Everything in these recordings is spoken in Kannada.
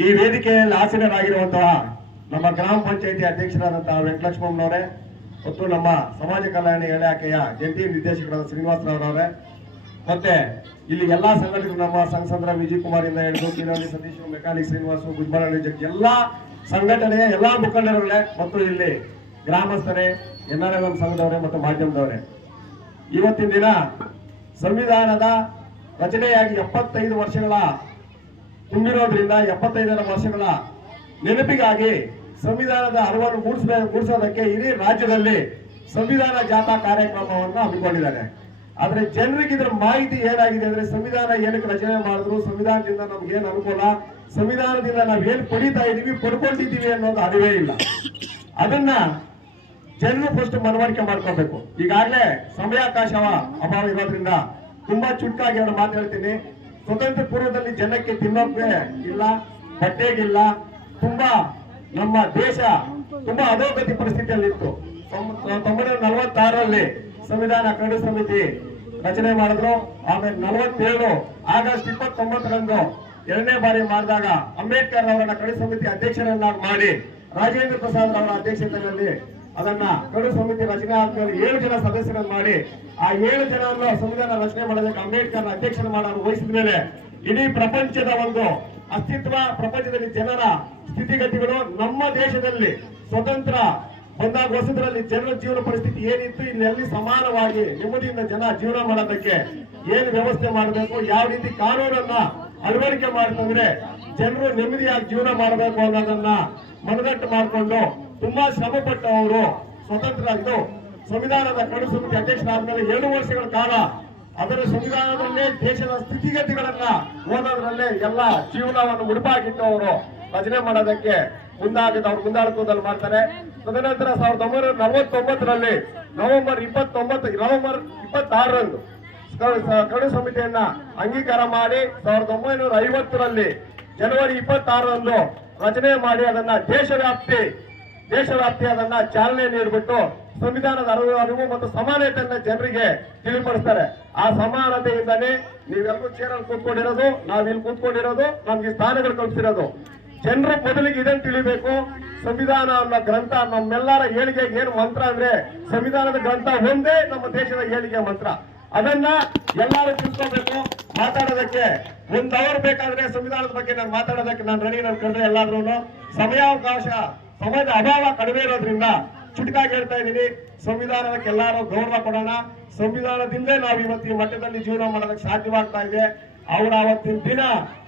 ಈ ವೇದಿಕೆಯಲ್ಲಿ ಆಸೀನರಾಗಿರುವಂತಹ ನಮ್ಮ ಗ್ರಾಮ ಪಂಚಾಯಿತಿ ಅಧ್ಯಕ್ಷರಾದಂತಹ ವೆಂಕಟಲಕ್ಷ್ಮಣ್ಣವರೇ ಮತ್ತು ನಮ್ಮ ಸಮಾಜ ಕಲ್ಯಾಣ ಇಲಾಖೆಯ ಜಂಟಿ ನಿರ್ದೇಶಕರಾದ ಶ್ರೀನಿವಾಸರವರವರೇ, ಮತ್ತೆ ಇಲ್ಲಿ ಎಲ್ಲಾ ಸಂಘಟಕರು ನಮ್ಮ ಸಂಸದರ ವಿಜಯ್ ಕುಮಾರ್ ಇಂದ ಹಿಡಿದು ಕಿರಣಿ ಸತೀಶ್ ಶ್ರೀನಿವಾಸು ಶ್ರೀನಿವಾಸ ಜಗ್ ಎಲ್ಲಾ ಸಂಘಟನೆಯ ಎಲ್ಲಾ ಮುಖಂಡರುಗಳೇ, ಮತ್ತು ಇಲ್ಲಿ ಗ್ರಾಮಸ್ಥರೇ, ಎನ್ ಆರ್ ಎಂ ಸಂಘದವರೇ ಮತ್ತು ಮಾಧ್ಯಮದವರೇ. ಇವತ್ತಿನ ದಿನ ಸಂವಿಧಾನದ ರಚನೆಯಾಗಿ ಎಪ್ಪತ್ತೈದು ವರ್ಷಗಳ ತುಂಬಿರೋದ್ರಿಂದ ಎಪ್ಪತ್ತೈದರ ವರ್ಷಗಳ ನೆನಪಿಗಾಗಿ ಸಂವಿಧಾನದ ಅರಿವನ್ನು ಮೂಡಿಸಬೇಕು ಮೂಡಿಸೋದಕ್ಕೆ ಇಡೀ ರಾಜ್ಯದಲ್ಲಿ ಸಂವಿಧಾನ ಜಾಥಾ ಕಾರ್ಯಕ್ರಮವನ್ನು ಹಮ್ಮಿಕೊಂಡಿದ್ದಾರೆ. ಆದರೆ ಜನರಿಗೆ ಇದರ ಮಾಹಿತಿ ಏನಾಗಿದೆ ಅಂದ್ರೆ ಸಂವಿಧಾನ ಏನಕ್ಕೆ ರಚನೆ ಮಾಡಿದ್ರು? ಸಂವಿಧಾನದಿಂದ ನಮ್ಗೆ ಏನು ಅನುಕೂಲ? ಸಂವಿಧಾನದಿಂದ ನಾವು ಏನು ಪಡಿತಾ ಇದೀವಿ? ಪಡ್ಕೊಂಡಿದ್ದೀವಿ ಅನ್ನೋದು ಅರಿವೇ ಇಲ್ಲ. ಅದನ್ನ ಜನರು ಫಸ್ಟ್ ಮನವರಿಕೆ ಮಾಡ್ಕೋಬೇಕು. ಈಗಾಗಲೇ ಸಮಯಾವಕಾಶ ಅಭಾವ ಇರೋದ್ರಿಂದ ತುಂಬಾ ಚುಟ್ಕಾಗಿ ಎರಡು ಮಾತು ಹೇಳ್ತೀನಿ. ಸ್ವತಂತ್ರ ಪೂರ್ವದಲ್ಲಿ ಜನಕ್ಕೆ ತಿನ್ನೋಕೆ ಇಲ್ಲ, ಬಟ್ಟೆಗಿಲ್ಲ, ತುಂಬಾ ನಮ್ಮ ದೇಶ ತುಂಬಾ ಅಧೋಗತಿ ಪರಿಸ್ಥಿತಿಯಲ್ಲಿತ್ತು. ತೊಂಬತ್ತು ನಲವತ್ತಾರರಲ್ಲಿ ಸಂವಿಧಾನ ಕರಡು ಸಮಿತಿ ರಚನೆ ಮಾಡಿದ್ರು. ಆಮೇಲೆ ನಲವತ್ತೇಳು ಆಗಸ್ಟ್ ಇಪ್ಪತ್ತೊಂಬತ್ತರಂದು ಎರಡನೇ ಬಾರಿ ಮಾಡಿದಾಗ ಅಂಬೇಡ್ಕರ್ ಅವರನ್ನ ಕರಡು ಸಮಿತಿ ಅಧ್ಯಕ್ಷರನ್ನಾಗಿ ಮಾಡಿ ರಾಜೇಂದ್ರ ಪ್ರಸಾದ್ ಅವರ ಅಧ್ಯಕ್ಷತೆಯಲ್ಲಿ ಅದನ್ನ ಕಡು ಸಮಿತಿ ರಚನೆ ಆದ್ಮೇಲೆ ಏಳು ಜನ ಸದಸ್ಯರನ್ನು ಮಾಡಿ, ಆ ಏಳು ಜನರನ್ನು ಸಂವಿಧಾನ ರಚನೆ ಮಾಡೋದಕ್ಕೆ ಅಂಬೇಡ್ಕರ್ ಅಧ್ಯಕ್ಷರ ಮಾಡಲು ವಹಿಸಿದ ಮೇಲೆ ಇಡೀ ಪ್ರಪಂಚದ ಒಂದು ಅಸ್ತಿತ್ವ, ಪ್ರಪಂಚದಲ್ಲಿ ಜನರ ಸ್ಥಿತಿಗತಿಗಳು, ನಮ್ಮ ದೇಶದಲ್ಲಿ ಸ್ವತಂತ್ರ ಬಂದಾಗ ಹೊಸದ್ರಲ್ಲಿ ಜನರ ಜೀವನ ಪರಿಸ್ಥಿತಿ ಏನಿತ್ತು ಇಲ್ಲಿ ಸಮಾನವಾಗಿ ನೆಮ್ಮದಿಯಿಂದ ಜನ ಜೀವನ ಮಾಡೋದಕ್ಕೆ ಏನು ವ್ಯವಸ್ಥೆ ಮಾಡಬೇಕು, ಯಾವ ರೀತಿ ಕಾನೂನನ್ನ ಅಳವಡಿಕೆ ಮಾಡ್ತಂದ್ರೆ ಜನರು ನೆಮ್ಮದಿಯಾಗಿ ಜೀವನ ಮಾಡಬೇಕು ಅನ್ನೋದನ್ನ ಮನದಟ್ಟು ಮಾಡಿಕೊಂಡು ತುಂಬಾ ಶ್ರಮ ಪಟ್ಟವರು ಸ್ವತಂತ್ರ ಇದು ಸಂವಿಧಾನದ ಕಡು ಸಮಿತಿ ಅಧ್ಯಕ್ಷರಾದ್ಮೇಲೆ ಏಳು ವರ್ಷಗಳ ಕಾಲ ಅದರ ಸಂವಿಧಾನದಲ್ಲೇ ದೇಶದ ಸ್ಥಿತಿಗತಿಗಳನ್ನ ಓದೋದ್ರಲ್ಲೇ ಎಲ್ಲ ಜೀವನವನ್ನು ಉಡುಪಾಗಿಟ್ಟು ಅವರು ರಚನೆ ಮಾಡೋದಕ್ಕೆ ಮುಂದಾಗಿದ್ದು ಅವ್ರು ಮುಂದಾಳತ್ವದಲ್ಲಿ ಮಾಡ್ತಾರೆ. ತದನಂತರ ಸಾವಿರದ ಒಂಬೈನೂರ ನಲವತ್ತೊಂಬತ್ತರಲ್ಲಿ ನವೆಂಬರ್ ಇಪ್ಪತ್ತೊಂಬತ್ತು ನವೆಂಬರ್ ಇಪ್ಪತ್ತಾರರಂದು ಕರಡು ಸಮಿತಿಯನ್ನ ಅಂಗೀಕಾರ ಮಾಡಿ ಸಾವಿರದ ಒಂಬೈನೂರ ಐವತ್ತರಲ್ಲಿ ಜನವರಿ ಇಪ್ಪತ್ತಾರರಂದು ರಚನೆ ಮಾಡಿ ಅದನ್ನ ದೇಶವ್ಯಾಪ್ತಿ ದೇಶವ್ಯಾಪ್ತಿ ಅದನ್ನ ಚಾಲನೆ ನೀಡಿಬಿಟ್ಟು ಸಂವಿಧಾನದ ಅರಿವು ಅರಿವು ಮತ್ತು ಸಮಾನತೆಯನ್ನ ಜನರಿಗೆ ತಿಳಿಪಡಿಸ್ತಾರೆ. ಆ ಸಮಾನತೆಯಿಂದನೇ ನೀವೆಲ್ಲರೂ ಚೇರಲ್ಲಿ ಕೂತ್ಕೊಂಡಿರೋದು ನಾವ್ ಇಲ್ಲಿ ಕೂತ್ಕೊಂಡಿರೋದು, ನಮ್ಗೆ ಸ್ಥಾನಗಳು ಕಲ್ಪಿಸಿರೋದು ಜನರು ಮೊದಲಿಗೆ ಇದನ್ನ ತಿಳಿಬೇಕು? ಸಂವಿಧಾನ ಅನ್ನೋ ಗ್ರಂಥ ನಮ್ಮೆಲ್ಲರ ಏಳಿಗೆ ಏನು ಮಂತ್ರ ಅಂದ್ರೆ ಸಂವಿಧಾನದ ಗ್ರಂಥ ಒಂದೇ ನಮ್ಮ ದೇಶದ ಏಳಿಗೆ ಮಂತ್ರ. ಅದನ್ನ ಎಲ್ಲರೂ ತಿಳ್ಕೊಬೇಕು, ಮಾತಾಡೋದಕ್ಕೆ. ಒಂದ್ ಅವರ್ ಬೇಕಾದ್ರೆ ಸಂವಿಧಾನದ ಬಗ್ಗೆ ನಾನು ಮಾತಾಡೋದಕ್ಕೆ ನಾನು ರೆಡಿ ನಾನು ಕಂಡ್ರೆ ಎಲ್ಲಾದ್ರೂ ಸಮಯಾವಕಾಶ. ಸಮಯದ ಅಭಾವ ಕಡಿಮೆ ಇರೋದ್ರಿಂದ ಚುಟುಕಾಗಿ ಹೇಳ್ತಾ ಇದ್ದೀನಿ ಸಂವಿಧಾನಕ್ಕೆ ಎಲ್ಲರೂ ಗೌರವ ಕೊಡೋಣ. ಸಂವಿಧಾನದಿಂದಲೇ ನಾವು ಇವತ್ತು ಈ ಮಟ್ಟದಲ್ಲಿ ಜೀವನ ಮಾಡೋದಕ್ಕೆ ಸಾಧ್ಯವಾಗ್ತಾ ಇದೆ. ಅವರ ಅವತ್ತಿನ ದಿನ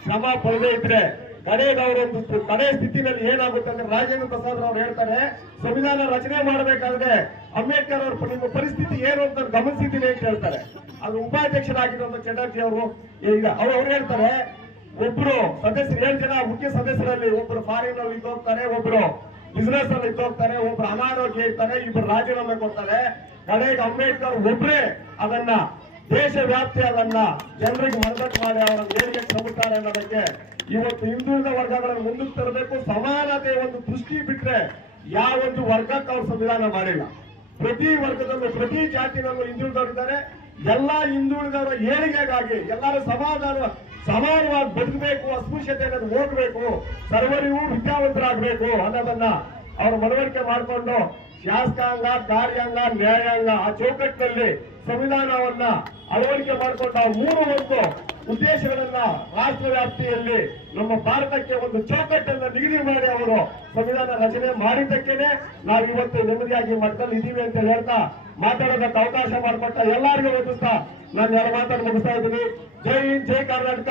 ಶ್ರಮ ಪಡೆದೇ ಇದ್ರೆ ಕಡೆಯದವರು ಕಡೆ ಸ್ಥಿತಿನಲ್ಲಿ ಏನಾಗುತ್ತೆ ಅಂದ್ರೆ ರಾಜೇಂದ್ರ ಪ್ರಸಾದ್ ಅವ್ರು ಹೇಳ್ತಾರೆ, ಸಂವಿಧಾನ ರಚನೆ ಮಾಡಬೇಕಾದ್ರೆ ಅಂಬೇಡ್ಕರ್ ಅವರು ನಿಮ್ಮ ಪರಿಸ್ಥಿತಿ ಏನು ಅಂತ ಗಮನಿಸಿದ್ದೀನಿ ಅಂತ ಹೇಳ್ತಾರೆ. ಅದು ಉಪಾಧ್ಯಕ್ಷರಾಗಿರುವಂತ ಚಟರ್ಜಿ ಅವರು, ಈಗ ಅವ್ರು ಅವ್ರು ಹೇಳ್ತಾರೆ, ಒಬ್ರು ಸದಸ್ಯರು, ಏಳು ಜನ ಮುಖ್ಯ ಸದಸ್ಯರಲ್ಲಿ ಒಬ್ರು ಫಾರಿನ್ ಅಲ್ಲಿ ಇದ್ದೋಗ್ತಾರೆ, ಒಬ್ರು ಬಿಸ್ನೆಸ್ ಅಲ್ಲಿ ಇದ್ದೋಗ್ತಾರೆ ಒಬ್ರು ಅನಾರೋಗ್ಯ ಇರ್ತಾರೆ ಇಬ್ರು ರಾಜೀನಾಮೆ ಕೊಡ್ತಾರೆ. ಕಡೆಗೆ ಅಂಬೇಡ್ಕರ್ ಒಬ್ರೇ ಅದನ್ನ ದೇಶ ವ್ಯಾಪ್ತಿ ಅದನ್ನ ಜನರಿಗೆ ಮನದಟ್ಟು ಮಾಡಿ ಅವರ ಏಳಿಗೆ ತಗುತ್ತಾರೆ ಅನ್ನೋದಕ್ಕೆ ಇವತ್ತು ಹಿಂದುಳಿದ ವರ್ಗಗಳನ್ನು ಮುಂದಕ್ಕೆ ತರಬೇಕು. ಸಮಾನತೆ ಒಂದು ದೃಷ್ಟಿ ಬಿಟ್ರೆ ಯಾವೊಂದು ವರ್ಗಕ್ಕೆ ಅವ್ರು ಸಂವಿಧಾನ ಮಾಡಿಲ್ಲ. ಪ್ರತಿ ವರ್ಗದಲ್ಲೂ, ಪ್ರತಿ ಜಾತಿನಲ್ಲೂ ಹಿಂದುಳಿದವರಿದ್ದಾರೆ. ಎಲ್ಲಾ ಹಿಂದುಳಿದವರ ಏಳಿಗೆಗಾಗಿ, ಎಲ್ಲರೂ ಸಮಾಧಾನ, ಸಮಾನವಾಗಿ ಬದುಕಬೇಕು ಅಸ್ಪೃಶ್ಯತೆ ಅನ್ನೋದು ಹೋಗ್ಬೇಕು, ಸರ್ವರಿಗೂ ವಿದ್ಯಾವಂತರಾಗಬೇಕು ಅನ್ನೋದನ್ನ ಅವರು ಮನವರಿಕೆ ಮಾಡಿಕೊಂಡು ಶಾಸಕಾಂಗ, ಕಾರ್ಯಾಂಗ, ನ್ಯಾಯಾಂಗ ಆ ಚೌಕಟ್ಟಿನಲ್ಲಿ ಸಂವಿಧಾನವನ್ನ ಅಳವಡಿಕೆ ಮಾಡಿಕೊಂಡು ಮೂರು ಒಂದು ಉದ್ದೇಶಗಳನ್ನ ರಾಷ್ಟ್ರ ವ್ಯಾಪ್ತಿಯಲ್ಲಿ ನಮ್ಮ ಭಾರತಕ್ಕೆ ಒಂದು ಚೌಕಟ್ಟನ್ನ ನಿಗದಿ ಮಾಡಿ ಅವರು ಸಂವಿಧಾನ ರಚನೆ ಮಾಡಿದ್ದಕ್ಕೇನೆ ನಾವು ಇವತ್ತು ನೆಮ್ಮದಿಯಾಗಿ ಮಟ್ಟದಲ್ಲಿ ಇದೀವಿ ಅಂತ ಹೇಳ್ತಾ ಮಾತಾಡೋದಕ್ಕೆ ಅವಕಾಶ ಮಾಡಿಕೊಟ್ಟ ಎಲ್ಲರಿಗೂ ವಂದಿಸ್ತಾ ನಾನು ಎಲ್ಲ ಮಾತಾಡಿ ಮುಗಿಸ್ತಾ ಇದ್ದೀನಿ. ಜೈ ಹಿಂದ್, ಜೈ ಕರ್ನಾಟಕ.